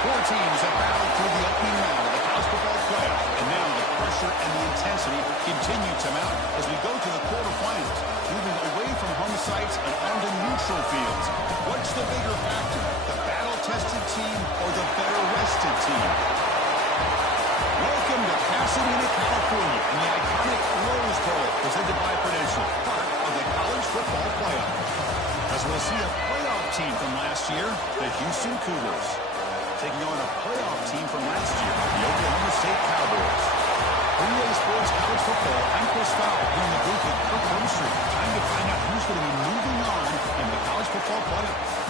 Four teams have battled through the opening round of the college football playoff, and now the pressure and the intensity continue to mount as we go to the quarterfinals, moving away from home sites and onto neutral fields. What's the bigger factor, the battle-tested team or the better-rested team? Welcome to Pasadena, California, and the iconic Rose Bowl, presented by Prudential, part of the college football playoff. As we'll see a playoff team from last year, the Houston Cougars, taking on a playoff team from last year, the Oklahoma State Cowboys. For EA Sports College Football, I'm Chris Fowler here in the booth with Kirk Herbstreit. Time to find out who's going to be moving on in the college football playoff.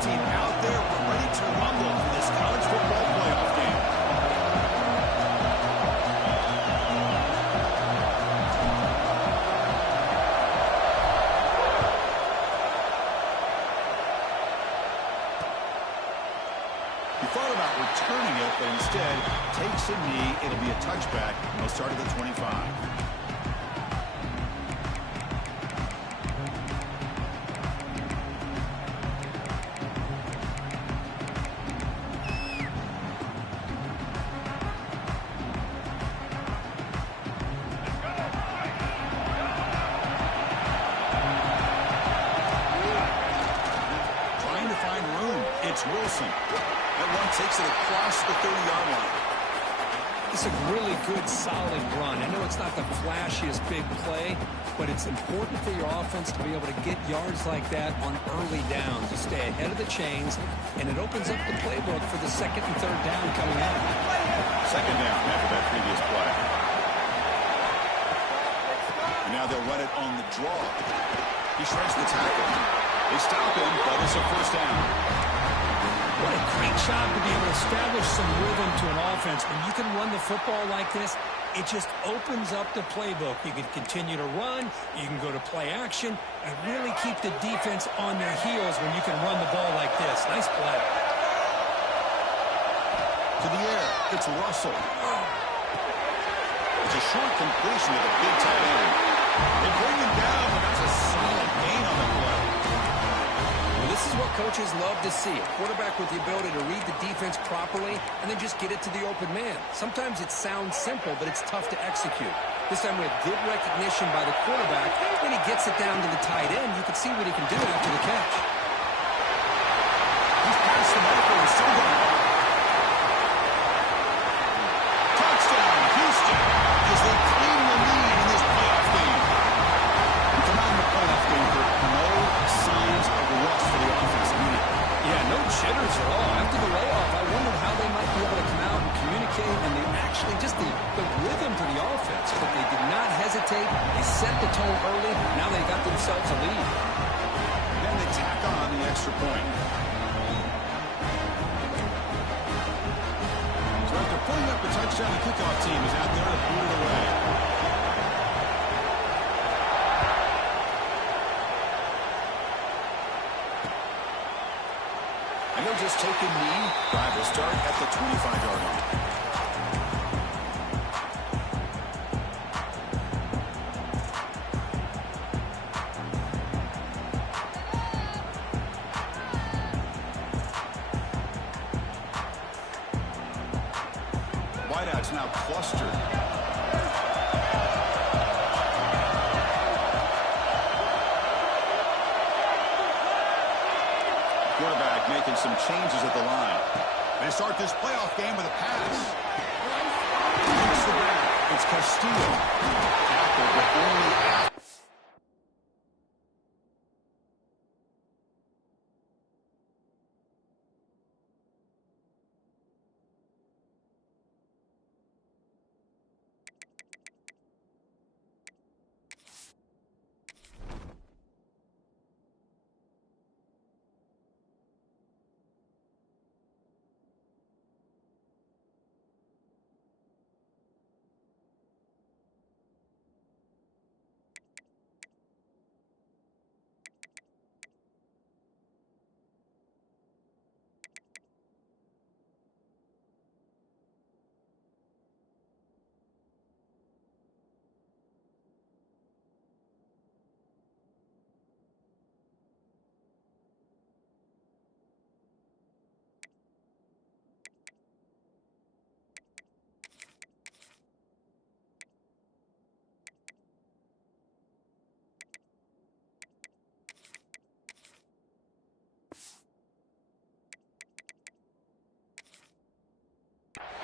Team out there, we're ready to rumble for this college football playoff game. He thought about returning it, but instead takes a knee. It'll be a touchback, and he'll start at the 25. Wilson. That one takes it across the 30-yard line. It's a really good, solid run. I know it's not the flashiest big play, but it's important for your offense to be able to get yards like that on early downs. You stay ahead of the chains, and it opens up the playbook for the second and third down coming up. Second down after that previous play. And now they'll run it on the draw. He shreds the tackle. They stop him, but it's a first down. What a great job to be able to establish some rhythm to an offense. When you can run the football like this, it just opens up the playbook. You can continue to run, you can go to play action, and really keep the defense on their heels when you can run the ball like this. Nice play. To the air, it's Russell. It's a short completion with a big tight end. They bring him down, but that's a solid gain on the play. This is what coaches love to see. A quarterback with the ability to read the defense properly and then just get it to the open man. Sometimes it sounds simple, but it's tough to execute. This time we have good recognition by the quarterback. When he gets it down to the tight end, you can see what he can do after the catch. He's past the marker and still going. Touchdown, Houston, as they claim the lead in this playoff game. We come out in the playoff game for no signs of rust for the offense. Yeah, no jitters at all. After the layoff, I wondered how they might be able to come out and communicate, and they actually just the rhythm to the offense, but they did not hesitate. They set the tone early. Now they got themselves a lead. Then they tack on the extra point. So after pulling up a touchdown, the kickoff team is out there to boot it away. And they'll just take a knee. Drive will start at the 25-yard line. Wideouts now clustered. Quarterback making some changes at the line. They start this playoff game with a pass. It's the back. It's Castillo. Tackle, but only out.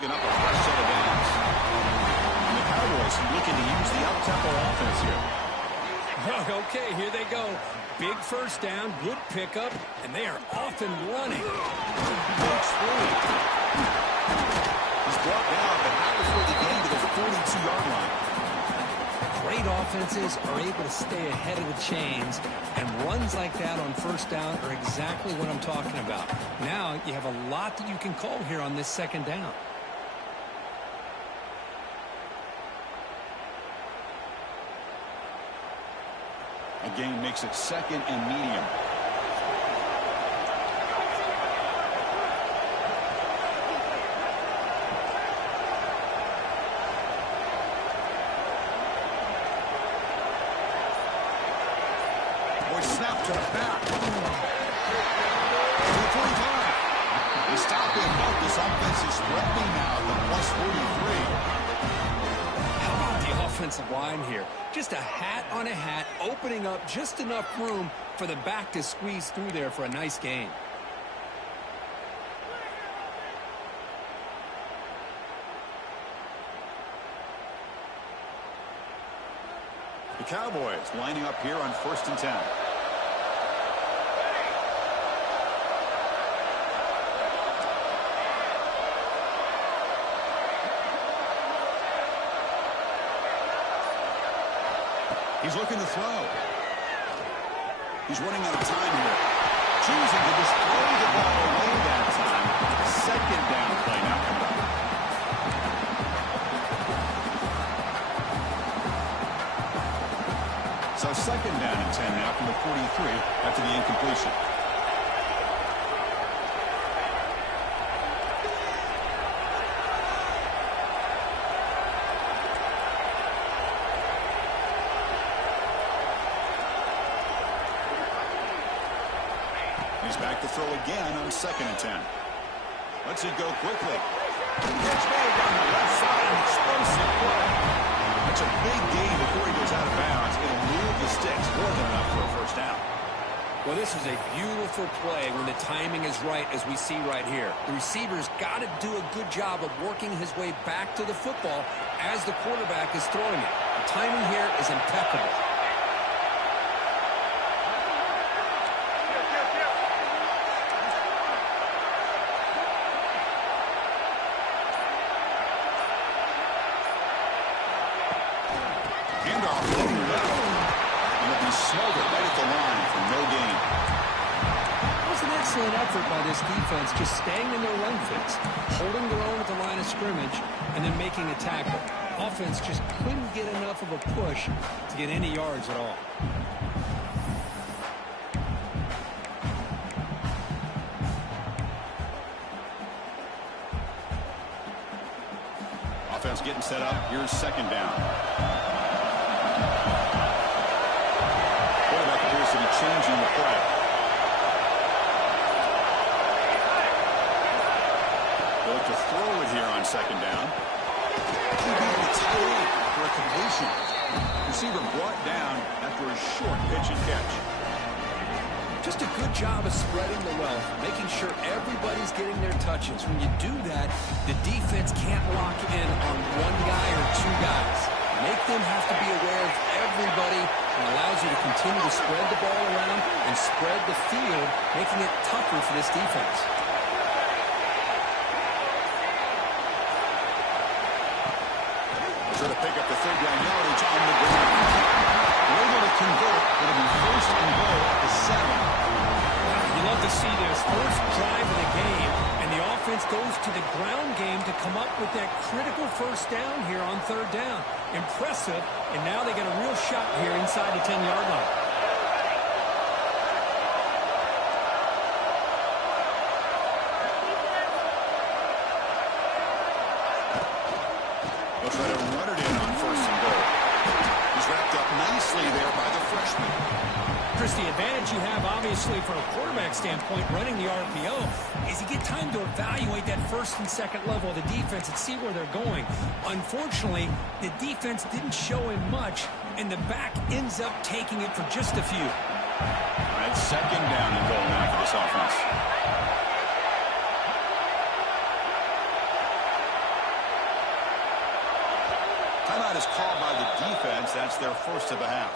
Picking up a fresh set of downs. And the Cowboys looking to use the up-tempo offense here. Okay, here they go. Big first down, good pickup, and they are off and running. Breaks through. He's brought down, but not before the gain to the 42-yard line. Great offenses are able to stay ahead of the chains, and runs like that on first down are exactly what I'm talking about. Now you have a lot that you can call here on this second down. Again, makes it second and medium. Boy, snap to the back. Over the 45. They stop in, but this offense is threatening now at the plus 43. How about the offensive line here? Just a hat on a hat, opening up just enough room for the back to squeeze through there for a nice gain. The Cowboys lining up here on 1st and 10. He's looking to throw. He's running out of time here. Choosing to just throw the ball away that time. Second down play now coming up. So second down and 10 now from the 43 after the incompletion. He's back to throw again on 2nd and 10. Let's it go quickly. Catch made down the left side, an explosive play. That's a big gain before he goes out of bounds. It'll move the sticks more than enough for a first down. Well, this is a beautiful play when the timing is right, as we see right here. The receiver's got to do a good job of working his way back to the football as the quarterback is throwing it. The timing here is impeccable. Handoff looking well. And it'll be smothered right at the line for no gain. It was an excellent effort by this defense, just staying in their run fits, holding their own at the line of scrimmage, and then making a tackle. Offense just couldn't get enough of a push to get any yards at all. Offense getting set up. Here's second down. Quarterback appears to be changing the play. They look to throw it here on second down. For a completion. Receiver brought down after a short pitch and catch. Just a good job of spreading the wealth, making sure everybody's getting their touches. When you do that, the defense can't lock in on one guy or two guys. Make them have to be aware of everybody, and allows you to continue to spread the ball around and spread the field, making it tougher for this defense. Try to pick up the third down yardage on the ground. Able to convert. It'll be 1st and goal at the 7. You love to see this first drive of the game, and the offense goes to the ground game to come up with that critical first down here on 3rd down. Impressive, and now they get a real shot here inside the 10-yard line. They'll try to run it in on 1st and goal. He's wrapped up nicely there by the freshman. Chris, the advantage you have, obviously, from a quarterback standpoint, running the RPO, is you get time to evaluate that 1st and 2nd level of the defense and see where they're going. Unfortunately, the defense didn't show him much, and the back ends up taking it for just a few. All right, second down and goal now for this offense. timeout is called by the defense. That's their first of the half.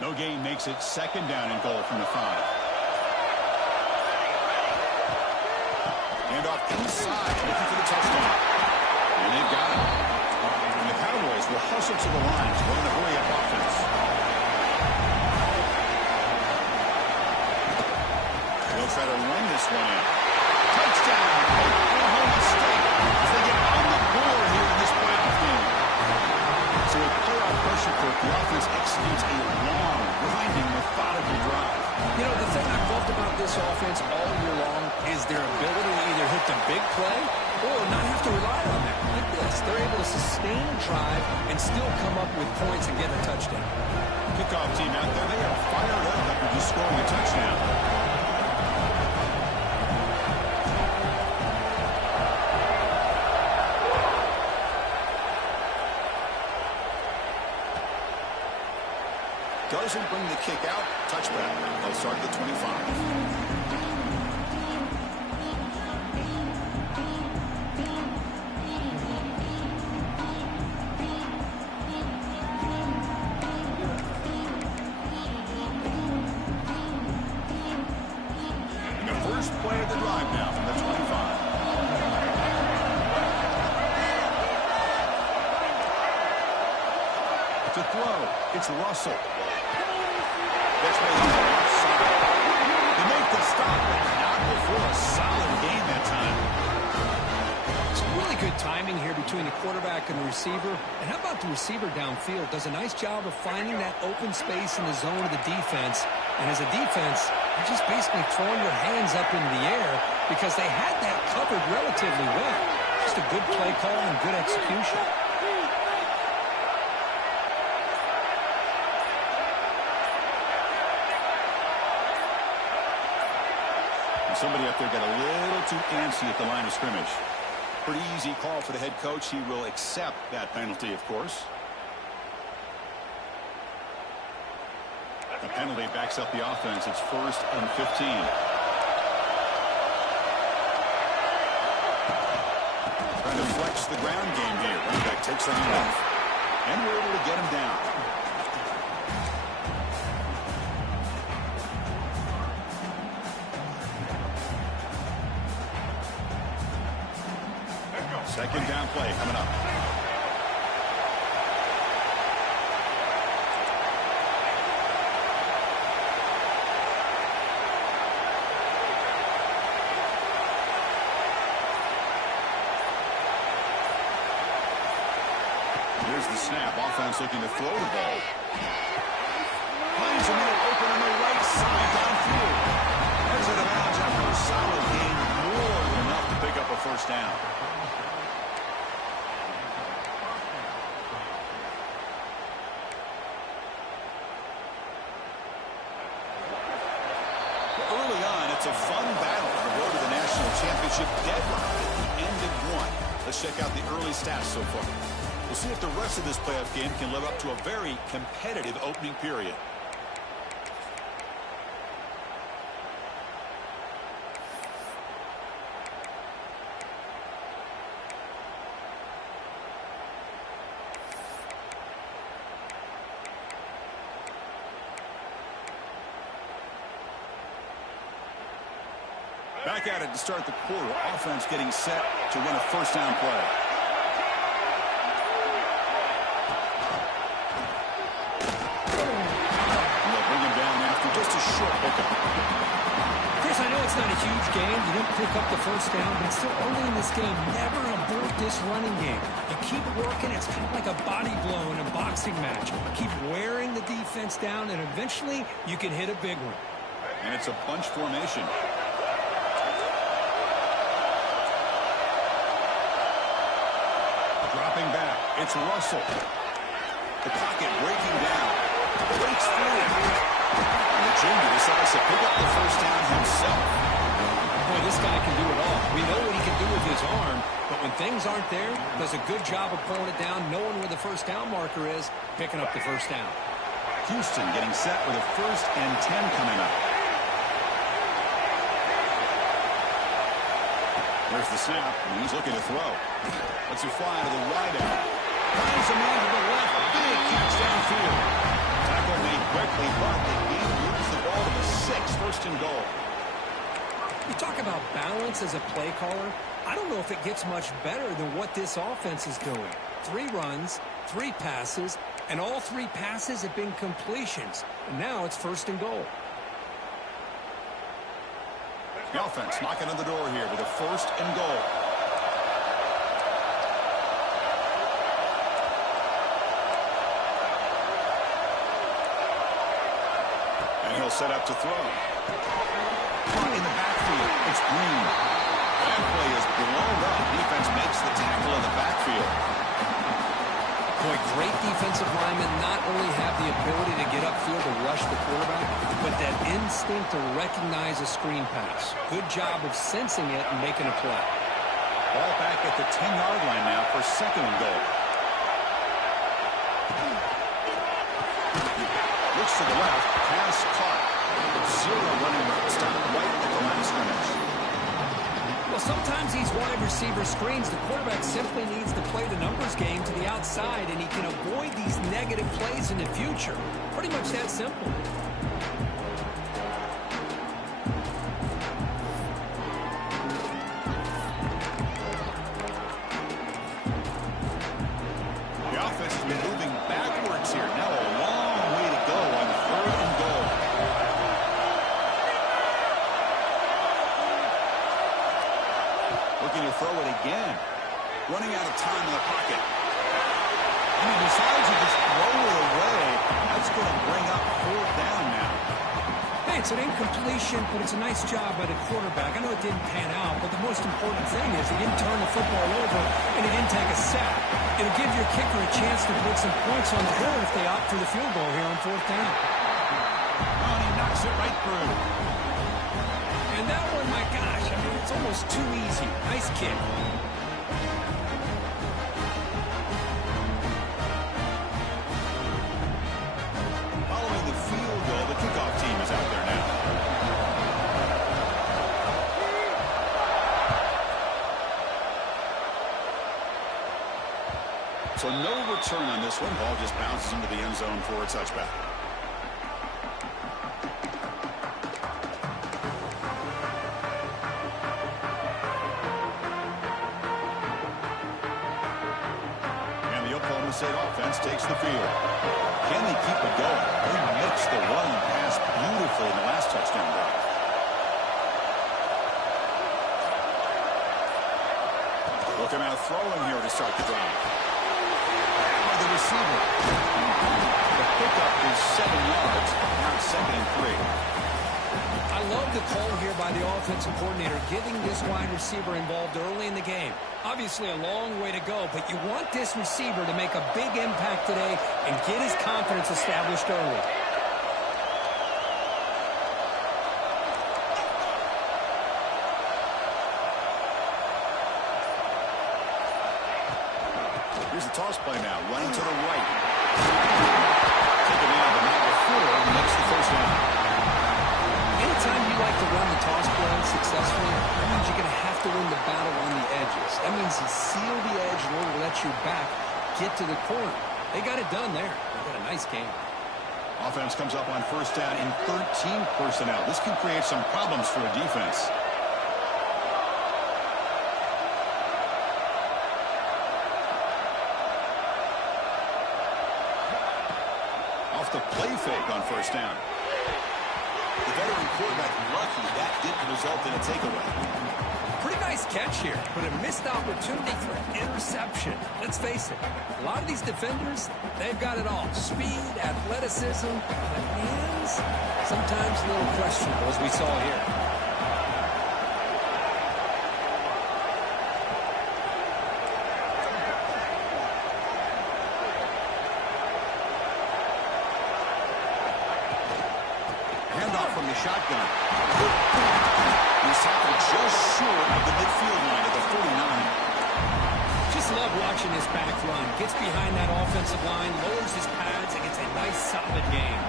No gain makes it second down and goal from the 5. Hand off inside, looking for the touchdown. And they've got it. And the Cowboys will hustle to the line to run the hurry-up offense. They'll try to run this one in. Touchdown! No mistake as they get on the board here in this playoff game. So with playoff pressure, the offense executes a long, grinding, methodical drive. You know, the thing I've loved about this offense all year long is their ability to either hit the big play or not have to rely on that. Like this, they're able to sustain a drive and still come up with points and get a touchdown. Kickoff team out there, they are fired up after just scoring a touchdown. Doesn't bring the kick out. Touchback. They'll start at the 25. Play of the drive now from the 25. To throw, it's Russell. That's where he's outside. They make the stop, but not before a solid gain that time. It's really good timing here between the quarterback and the receiver. And how about the receiver downfield? Does a nice job of finding that open space in the zone of the defense. And as a defense, you're just basically throwing your hands up in the air because they had that covered relatively well. Just a good play call and good execution. And somebody up there got a little too antsy at the line of scrimmage. Pretty easy call for the head coach. He will accept that penalty, of course. The penalty backs up the offense. It's 1st and 15. Trying to flex the ground game here. Running back takes on him off. And we're able to get him down. Second down play coming up. Here's the snap. Offense looking to throw the ball. Finds a man open on the right side downfield. There's it out after a solid gain. More than enough to pick up a first down. Early on, it's a fun battle on the road to the national championship deadlock at the end of one. Let's check out the early stats so far. We'll see if the rest of this playoff game can live up to a very competitive opening period. Back at it to start the quarter. Offense getting set to run a first down play. Just a short pickup. Chris, I know it's not a huge game. You didn't pick up the first down, but it's still early in this game. Never abort this running game. You keep working. It's kind of like a body blow in a boxing match. Keep wearing the defense down, and eventually you can hit a big one. And it's a bunch formation. Dropping back. It's Russell. The pocket breaking down. Breaks free. Junior decides to pick up the first down himself. Boy, this guy can do it all. We know what he can do with his arm, but when things aren't there, does a good job of pulling it down, knowing where the first down marker is, picking up the first down. Houston getting set with a 1st and 10 coming up. There's the snap, and he's looking to throw. Lets it fly to the wide out. Finds a man to the left. Big catch downfield. Tackle made quickly, but the game moves the ball to the 6, 1st and goal. You talk about balance as a play caller. I don't know if it gets much better than what this offense is doing. 3 runs, 3 passes, and all 3 passes have been completions. And now it's 1st and goal. The offense knocking on the door here with a 1st and goal. And he'll set up to throw. In the backfield, it's Green. That play is blown up. Defense makes the tackle in the backfield. Boy, great defensive linemen not only have the ability to get upfield to rush the quarterback, but that instinct to recognize a screen pass. Good job of sensing it and making a play. Ball back at the 10-yard line now for 2nd and goal. Looks to the left, pass caught. 0 running stop right at the line of scrimmage. Well, sometimes these wide receiver screens, the quarterback simply needs to play the numbers game to the outside, and he can avoid these negative plays in the future. Pretty much that simple. The offense has been moving backwards here. Now a long way to go on 3rd and goal. Looking to throw it again. Running out of time in the pocket. And he decides to just throw it away. That's going to bring up 4th down now. Hey, it's an incompletion, but it's a nice job by the quarterback. I know it didn't pan out, but the most important thing is he didn't turn the football over and he didn't take a sack. It'll give your kicker a chance to put some points on the board if they opt for the field goal here on 4th down. Oh, and he knocks it right through. And that one, my gosh, I mean, it's almost too easy. Nice kick. Following the field goal, the kickoff team is out there now. So no return on this one. Ball just bounces into the end zone for a touchback. State offense takes the field. Can they keep it going? They mixed the run and pass beautifully in the last touchdown drive. Looking at throwing here to start the drive. By the receiver. The pickup is 7 yards. Now it's 2nd and 3. I love the call here by the offensive coordinator, getting this wide receiver involved early in the game. Obviously a long way to go, but you want this receiver to make a big impact today and get his confidence established early. Here's the toss play now, running to the right. Taken out of the mat before and makes the 1st down. Anytime you like to run the toss play successfully, that means you're going to have to win the battle on the edges. That means you seal the edge in order to let your back get to the corner. They got it done there. They got a nice game. Offense comes up on 1st down in 13 personnel. This can create some problems for a defense. Off the play fake on 1st down. The veteran quarterback lucky that didn't result in a takeaway. Pretty nice catch here, but a missed opportunity for an interception. Let's face it, a lot of these defenders, they've got it all. Speed, athleticism, but hands, sometimes a little questionable, as we saw here. Handoff from the shotgun. He's tackled just short of the midfield line at the 49. Gets behind that offensive line, lowers his pads, and gets a nice, solid gain.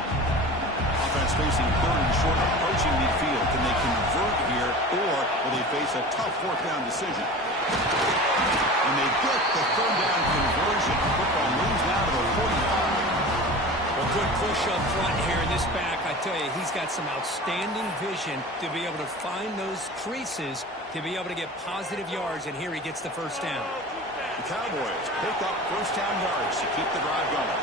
Offense facing third and short, approaching midfield. Can they convert here, or will they face a tough fourth down decision? And they get the third down conversion. Football moves now to the 45. Well, good push up front here in this back. I tell you, he's got some outstanding vision to be able to find those creases, to be able to get positive yards, and here he gets the first down. The Cowboys pick up first down yards to keep the drive going.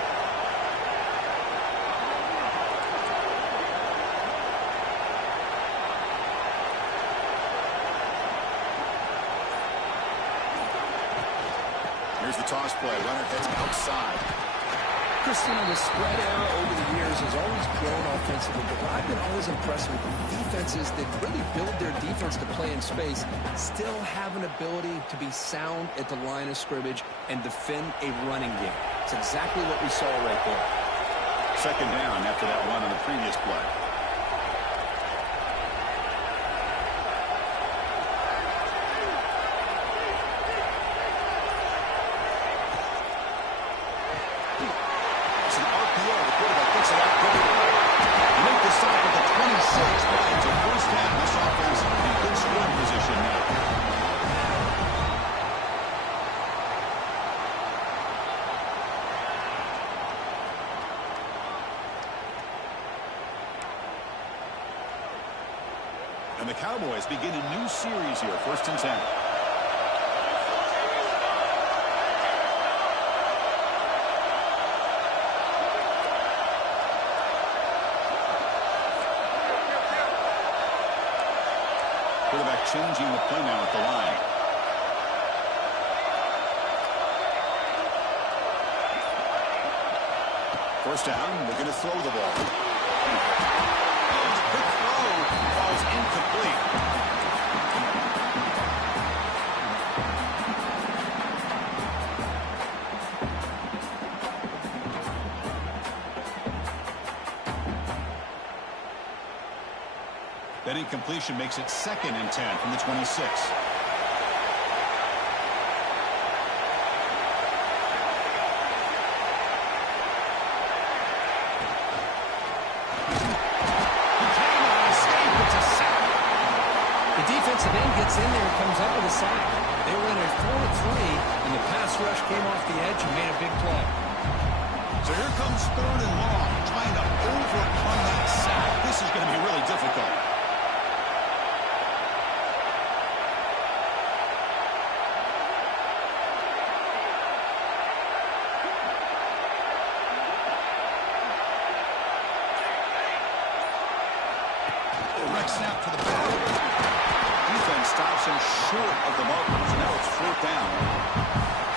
Here's the toss play. Runner heads outside. Christian, the spread era over the years has always grown offensively, but what I've been always impressed with defenses that really build their defense to play in space still have an ability to be sound at the line of scrimmage and defend a running game. It's exactly what we saw right there. Second down after that run on the previous play. And the Cowboys begin a new series here, 1st and 10. Quarterback changing the play now at the line. First down, they're going to throw the ball. Quick throw falls incomplete. That incompletion makes it 2nd and 10 from the 26. Gets in there and comes up with a sack. They were in a 4-3, and the pass rush came off the edge and made a big play. So here comes 3rd and long, trying to overcome that sack. This is going to be really difficult. Direct snap to the back. Stops him short of the markers, and now it's 4th down.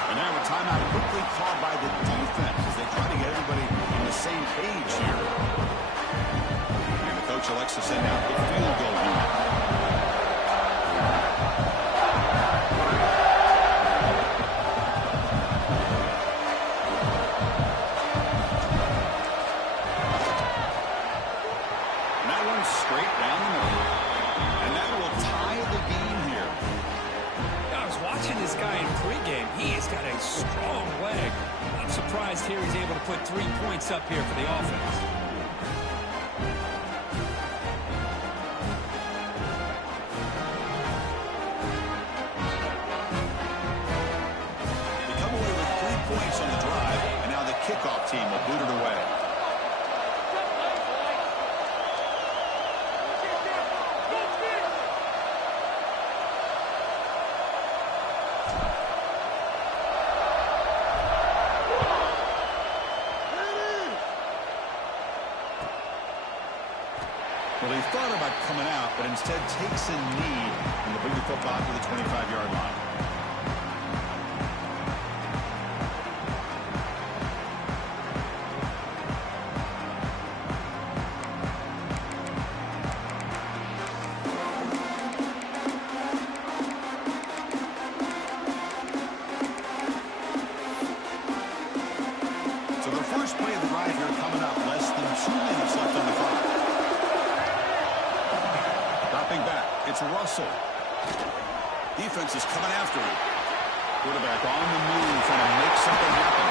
And now a timeout quickly called by the defense as they try to get everybody on the same page here. And the coach elects to send out the field goal unit. And that one's straight down the middle. And that will tie the game here. I was watching this guy in pregame. He has got a strong leg. I'm surprised here he's able to put 3 points up here for the offense. They come away with 3 points on the drive, and now the kickoff team will boot it away. Well, he thought about coming out, but instead takes a knee and will bring the football to the 25-yard line. So the first play of the drive here coming up, less than 2 minutes left on the clock. Dropping back, it's Russell. Defense is coming after him. Quarterback on the move, trying to make something happen.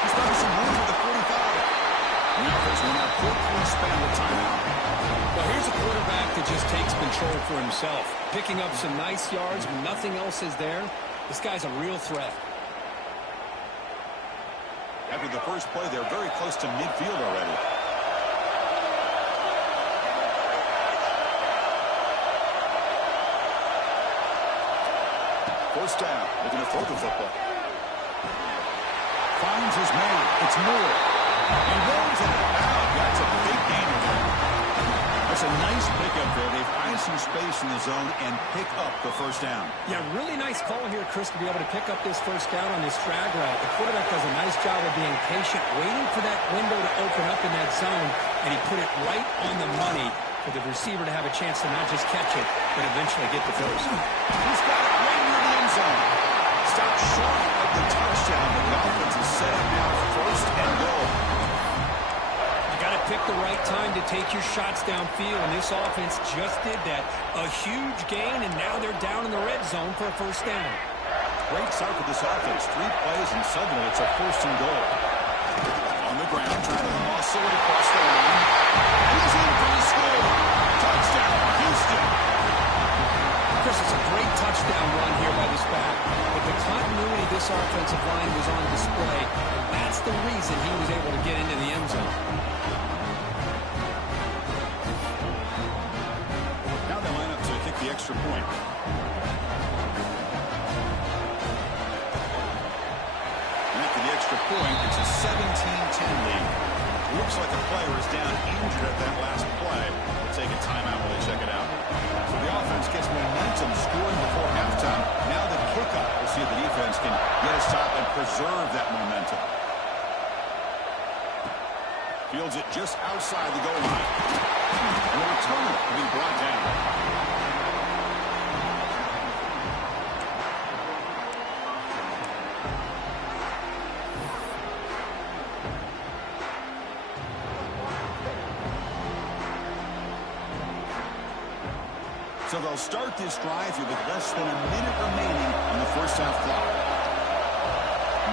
He's got some room at the 45. The offense will now quickly spend the timeout. Well, here's a quarterback that just takes control for himself, picking up some nice yards when nothing else is there. This guy's a real threat. After the first play, they're very close to midfield already. First down, looking to throw the football. Finds his man. It's Moore. He rolls it out. That's a big gain there. That's a nice pickup there. They find some space in the zone and pick up the first down. Yeah, really nice call here, Chris, to be able to pick up this first down on this drag route. The quarterback does a nice job of being patient, waiting for that window to open up in that zone, and he put it right on the money for the receiver to have a chance to not just catch it, but eventually get the first. He's got it right near the end zone. Stopped short of the touchdown, but the offense is set up now first and goal. You got to pick the right time to take your shots downfield, and this offense just did that. A huge gain, and now they're down in the red zone for a first down. Great start for this offense. 3 plays, and suddenly it's a first and goal. On the ground, trying to muscle it across the line. He's in for the score. Touchdown, Houston. Chris, it's a great touchdown run here by this back. But the continuity of this offensive line was on display, and that's the reason he was able to get into the end zone. Now they line up to kick the extra point. And after the extra point, it's a 17-10 lead. Looks like a player is down injured at that last play. We'll take a timeout while they check it out. So the offense gets momentum, scoring before halftime. Now the kickoff. We'll see if the defense can get a stop and preserve that momentum. Fields it just outside the goal line. And the returner will be brought down. So they'll start this drive here with less than a minute remaining on the first half clock.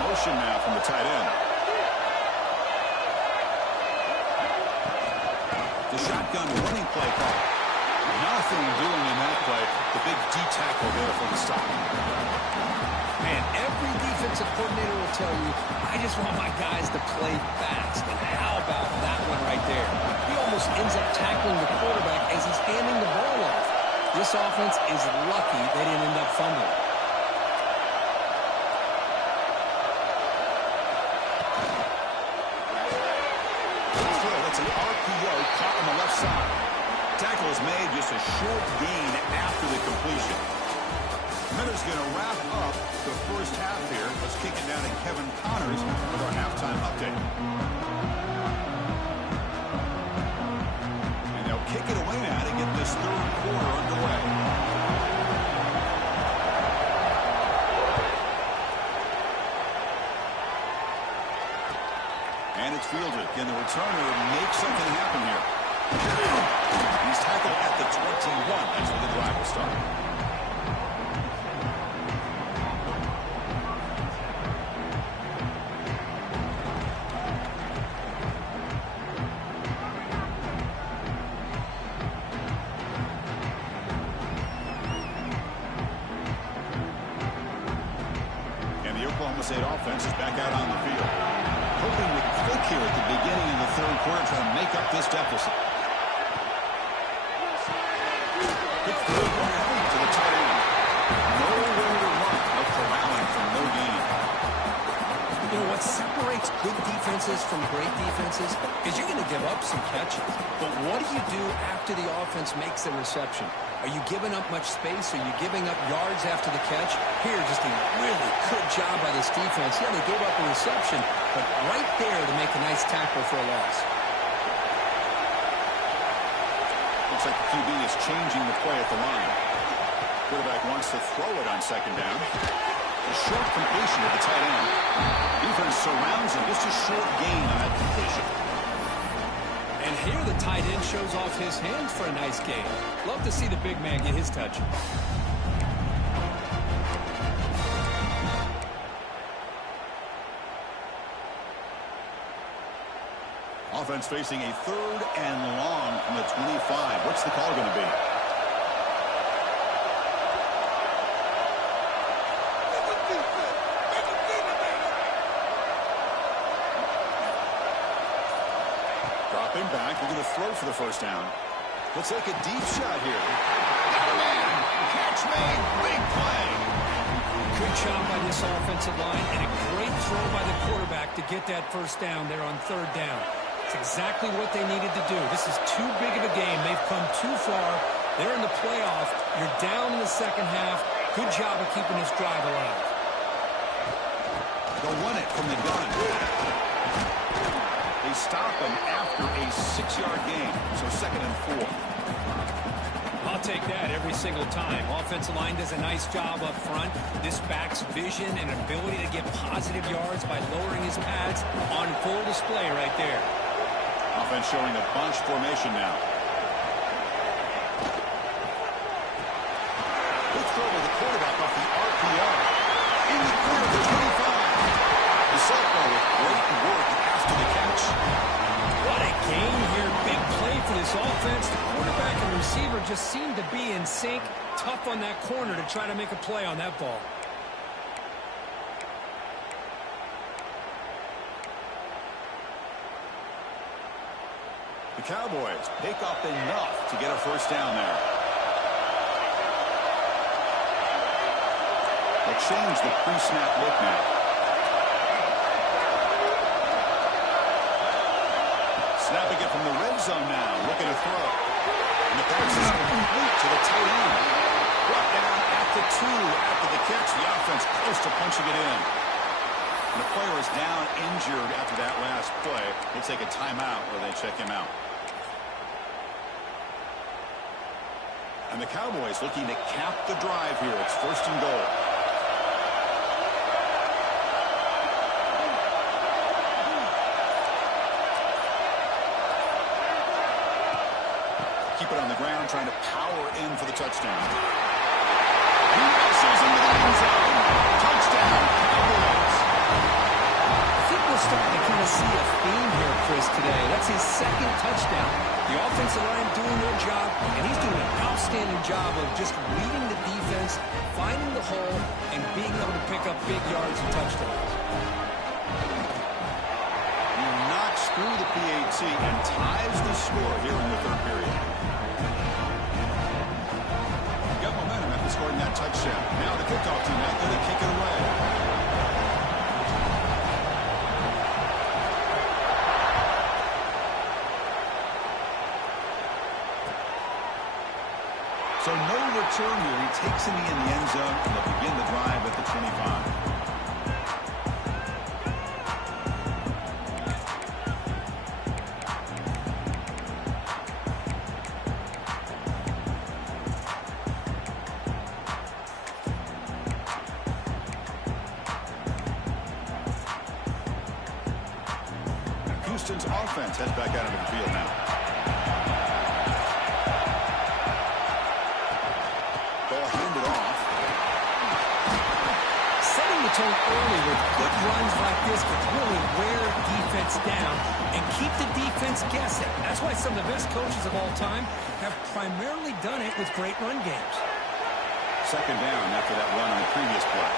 Motion now from the tight end. The shotgun running play call. Nothing doing in that play. The big D tackle there for the stop. Man, every defensive coordinator will tell you, I just want my guys to play fast. And how about that one right there? He almost ends up tackling the quarterback as he's handing the ball off. This offense is lucky they didn't end up fumbling. It's an RPO caught on the left side. Tackle is made, just a short gain after the completion. Miller's going to wrap up the first half here. Let's kick it down to Kevin Connors with our halftime update. And they'll kick it away now to get this third quarter underway. And it's fielded. Can the returner make something happen here? He's tackled at the 21. That's where the drive will start. And the Oklahoma State offense is back out on the field. Hoping to click here at the beginning of the third quarter, trying to make up this deficit. Good throw to the tight end. Nowhere to run. No corralling from no gain. You know, what separates good defenses from great defenses is you're going to give up some catches. But what do you do after the offense makes the reception? Are you giving up much space? Are you giving up yards after the catch? Here, just a really good job by this defense. Yeah, they gave up a reception, but right there to make a nice tackle for a loss. Looks like the QB is changing the play at the line. Quarterback wants to throw it on second down. A short completion to the tight end. Defense surrounds him. Just a short gain on that completion. And here the tight end shows off his hands for a nice gain. Love to see the big man get his touch. offense facing a 3rd and long from the 25. What's the call going to be? Dropping back, looking to throw for the first down. He'll take a deep shot here. Got a man! Catch made! Big play! Good job by this offensive line, and a great throw by the quarterback to get that first down there on 3rd down. It's exactly what they needed to do. This is too big of a game. They've come too far. They're in the playoff. You're down in the second half. Good job of keeping this drive alive. They'll run it from the gun. They stop him after a 6-yard gain, so 2nd and 4. I'll take that every single time. Offensive line does a nice job up front. This back's vision and ability to get positive yards by lowering his pads on full display right there. Offense showing a bunch formation now. Good throw with the quarterback off the RPO. In the corner of the 25. The sophomore with great work after the catch. What a game here. Big play for this offense. The quarterback and receiver just seem to be in sync. Tough on that corner to try to make a play on that ball. The Cowboys pick up enough to get a first down there. They'll change the pre-snap look now. Snapping it from the red zone now, looking to throw. And the pass is complete to the tight end. Brought down at the 2 after the catch. The offense close to punching it in. And the player is down injured after that last play. He'll take a timeout where they check him out. And the Cowboys looking to cap the drive here. It's 1st and goal. Keep it on the ground, trying to power in for the touchdown. He wrestles into the end zone. Touchdown, Cowboys. I think we're starting to kind of see a theme here, Chris, today. That's his 2nd touchdown. The offensive line doing their job, and he's doing an outstanding job of just reading the defense, finding the hole, and being able to pick up big yards and touchdowns. He knocks through the PAT and ties the score here in the 3rd period. Got momentum after scoring that touchdown. Now the kickoff team out there to kick it away. So no return here. He takes him in the end zone, and they'll begin the drive at the 25. Houston's offense heads back out into the field now. They'll hand it off. Setting the tone early with good runs like this can really wear defense down and keep the defense guessing. That's why some of the best coaches of all time have primarily done it with great run games. 2nd down after that run on the previous play.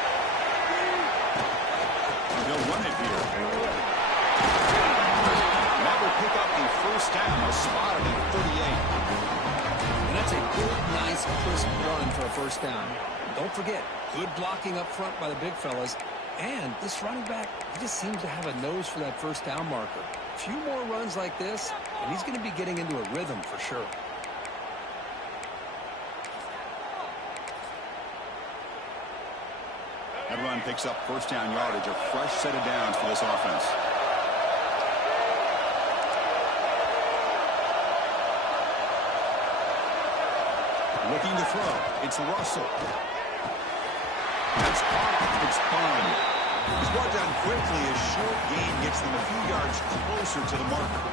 They'll run it here. That will pick up the first down, spotted at 38. And that's a good, nice, crisp run for a first down. Don't forget, good blocking up front by the big fellas. And this running back, he just seems to have a nose for that first down marker. A few more runs like this, and he's going to be getting into a rhythm for sure. That run picks up first down yardage, a fresh set of downs for this offense. Looking to throw. It's Russell. That's caught. It's fun. He's brought down quickly. A short gain gets them a few yards closer to the marker.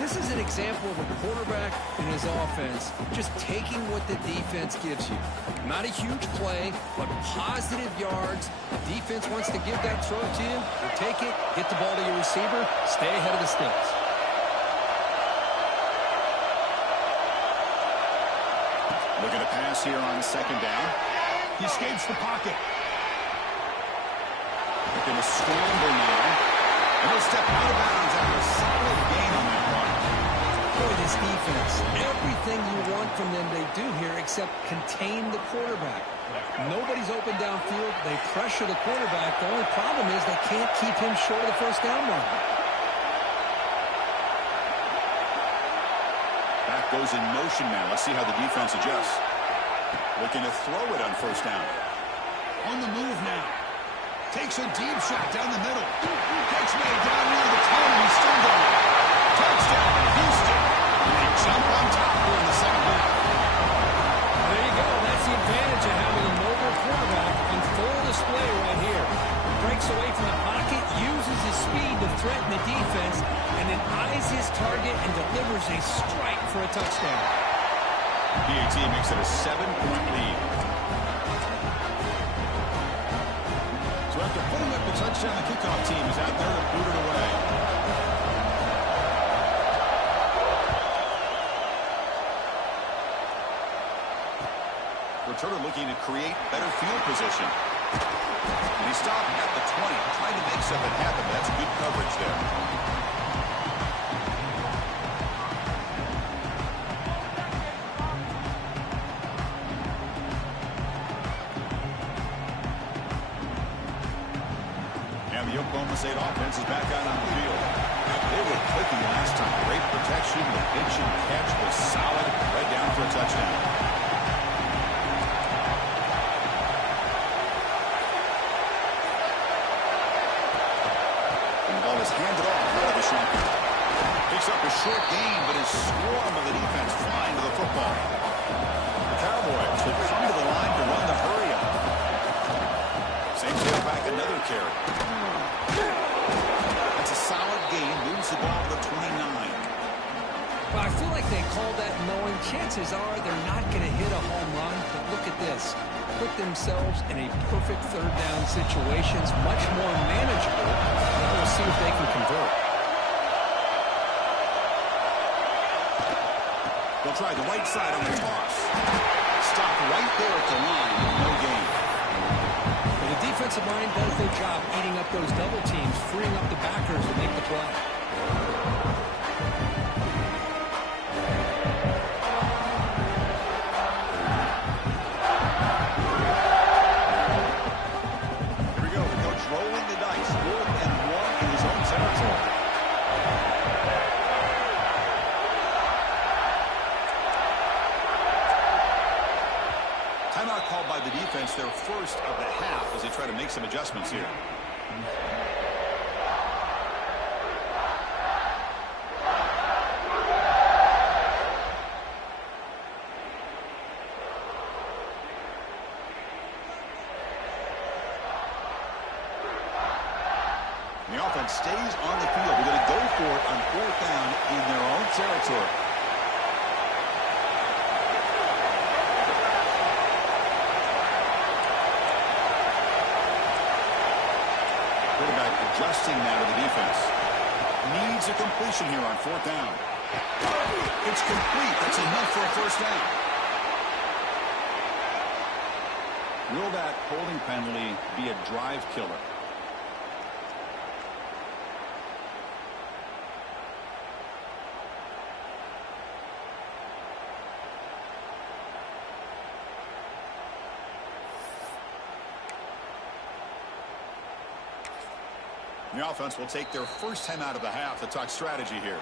This is an example of a quarterback and his offense just taking what the defense gives you. Not a huge play, but positive yards. The defense wants to give that throw to you. You take it, get the ball to your receiver, stay ahead of the sticks. Looking to pass here on second down. He escapes the pocket. Looking to scramble now. And he'll step out of bounds after a solid gain on that run. Boy, this defense, everything you want from them they do here except contain the quarterback. Nobody's open downfield. They pressure the quarterback. The only problem is they can't keep him short of the first down mark. Back goes in motion now. Let's see how the defense adjusts. Looking to throw it on first down. On the move now. Takes a deep shot down the middle. Gets made down near the 10, and he's still going. Touchdown, Houston. And they jump on top here in the second half. There you go. That's the advantage of having a mobile quarterback on full display right here. Breaks away from the pocket, uses his speed to threaten the defense, and then eyes his target and delivers a strike for a touchdown. PAT makes it a 7-point lead. After putting up the touchdown, the kickoff team is out there to boot it away. Returner looking to create better field position. And he stopped at the 20, trying to make something happen. That's good coverage there. The Oklahoma State offense is back out on the field. They were clicking last time. Great protection. The pitch and catch was solid. Right down for a touchdown. And the ball is handed off out of the shotgun. Picks up a short gain, but his swarm of the defense flying to the football. The Cowboys will come to the line to run the hurry up. Same tailback, another carry. That's a solid gain. Moves the ball to the 29. Well, I feel like they call that knowing chances are they're not going to hit a home run. But look at this. Put themselves in a perfect third down situations, much more manageable. Now we'll see if they can convert. They'll try the right side on the toss. Stop right there at the line. No gain. The defensive line does their job eating up those double teams, freeing up the backers to make the play. Here we go. The coach rolling the dice. 4th and 1 in his own territory. Timeout called by the defense, their first of the half, as they try to make some adjustments here. And the offense stays on the field. They're going to go for it on 4th down in their own territory. Adjusting now to the defense. Needs a completion here on 4th down. It's complete. That's enough for a first down. Will that holding penalty be a drive killer? The offense will take their first time out of the half to talk strategy here.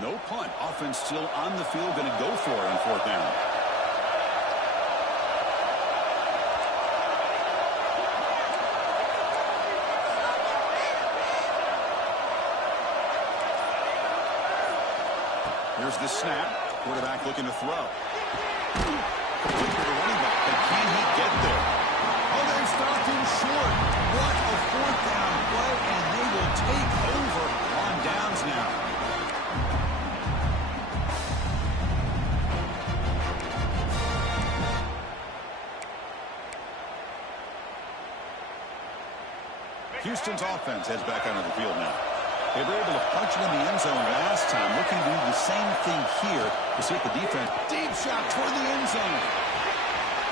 No punt. Offense still on the field, going to go for it on 4th down. Here Here's the snap. Quarterback looking to throw. Complete to the running back. But can he get there? Oh, they stopped him short. What a fourth down play, and they will take over on downs now. Houston's offense heads back onto the field now. They were able to punch it in the end zone last time. Looking to do the same thing here to see if the defense. Deep shot toward the end zone.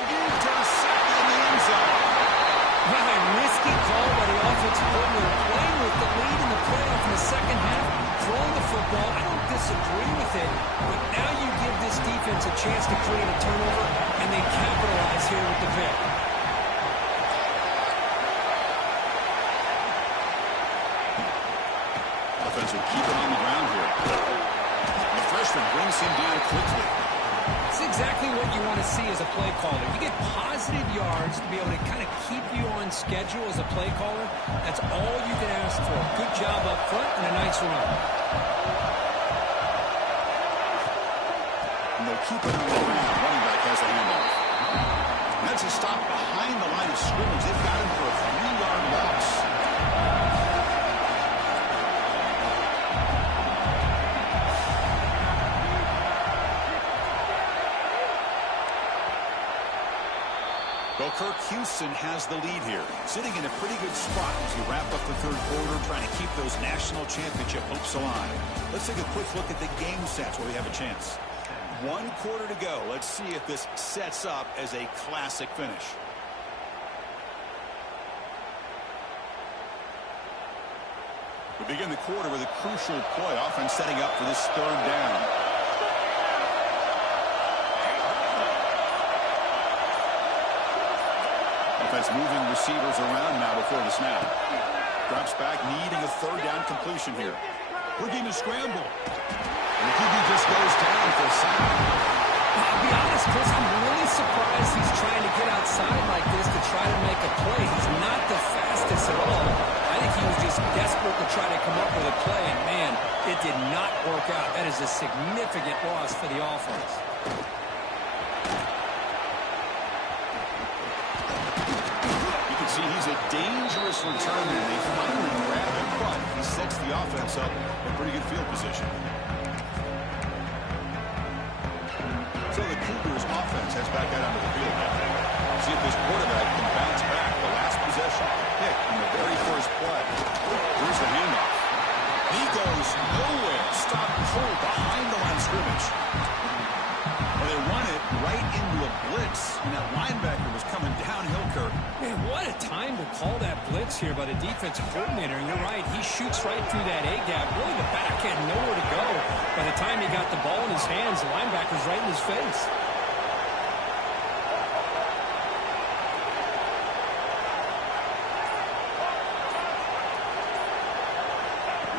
Intercepted in the end zone. Well, a risky call by the offensive coordinator, playing with the lead in the playoff in the second half, throwing the football. I don't disagree with it, but now you give this defense a chance to create a turnover, and they capitalize here with the pick. Offense will keep it on the ground here. The freshman brings him down quickly. It's exactly what you want to see as a play caller. You get positive yards to be able to kind of keep you on schedule as a play caller. That's all you can ask for. Good job up front and a nice run. And they'll keep it on the ground. Running back has a handoff. And that's a stop behind the line of scrimmage. They've got him for a 3-yard loss. Well, Kirk, Houston has the lead here, sitting in a pretty good spot as you wrap up the third quarter, trying to keep those national championship hopes alive. Let's take a quick look at the game sets where we have a chance. 1 quarter to go. Let's see if this sets up as a classic finish. We begin the quarter with a crucial play, offense setting up for this third down. Offense moving receivers around now before the snap. Drops back, needing a third down completion here. Looking to scramble. And the QB just goes down for a sack. I'll be honest, Chris, I'm really surprised he's trying to get outside like this to try to make a play. He's not the fastest at all. I think he was just desperate to try to come up with a play, and man, it did not work out. That is a significant loss for the offense. See, he's a dangerous returner, and they finally grab him, but he sets the offense up in pretty good field position. So the Cougars offense heads back out onto the field now. See if this quarterback can bounce back. The last possession pick in the very first play. Here's the handoff. He goes nowhere. Stop cold behind the line of scrimmage. And they run it right into a blitz, and that linebacker was coming downhill, Kirk. Man, what a time to call that blitz here by the defensive coordinator. And you're right, he shoots right through that A-gap. Really, the back had nowhere to go. By the time he got the ball in his hands, the linebacker's right in his face.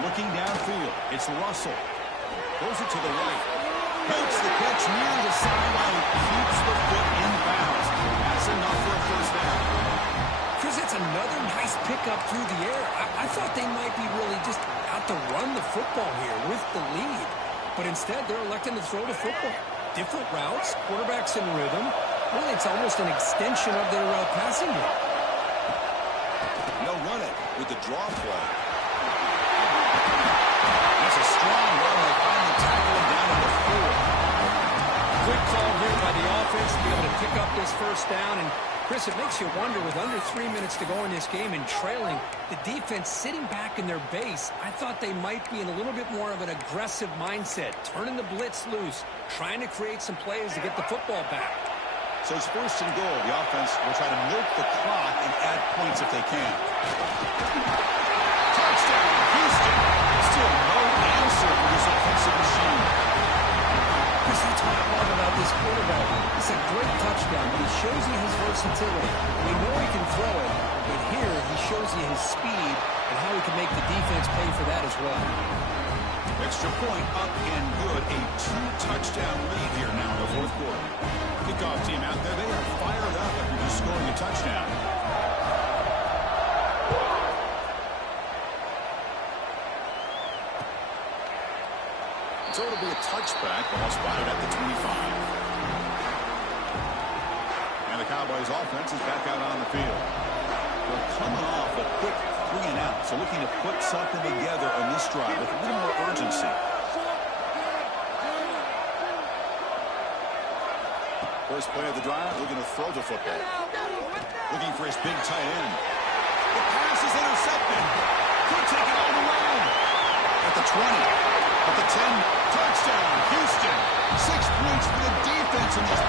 Looking downfield, it's Russell. Throws it to the right. Makes the catch near the sideline. Keeps the foot in bounds. That's enough for a first down. Chris, it's another nice pickup through the air. I thought they might be really just out to run the football here with the lead. But instead, they're electing to throw the football. Different routes, quarterbacks in rhythm. Really, it's almost an extension of their passing game. They'll run it with the draw play. That's a strong run. They finally tackle him down to the 4. Quick call here by the offense to be able to pick up this first down. And Chris, it makes you wonder, with under 3 minutes to go in this game and trailing, the defense sitting back in their base, I thought they might be in a little bit more of an aggressive mindset, turning the blitz loose, trying to create some plays to get the football back. So it's first and goal. The offense will try to milk the clock and add points if they can. Touchdown, Houston. Still no answer for this offensive machine. Chris, that's what I love about this quarterback. It's a great touchdown, but he shows you his versatility. We know he can throw it, but here he shows you his speed and how he can make the defense pay for that as well. Extra point up and good. A 2-touchdown lead here now in the fourth quarter. Kickoff team out there. They are fired up after just scoring a touchdown. So it'll be a touchback. Ball spotted at the 25. And the Cowboys offense is back out on the field. They're coming off a quick 3-and-out, so looking to put something together on this drive with a little more urgency. First play of the drive, looking to throw the football. Looking for his big tight end. The pass is intercepted. Could take it all the way. At the 20, at the 10, touchdown, Houston. 6 points for the defense in this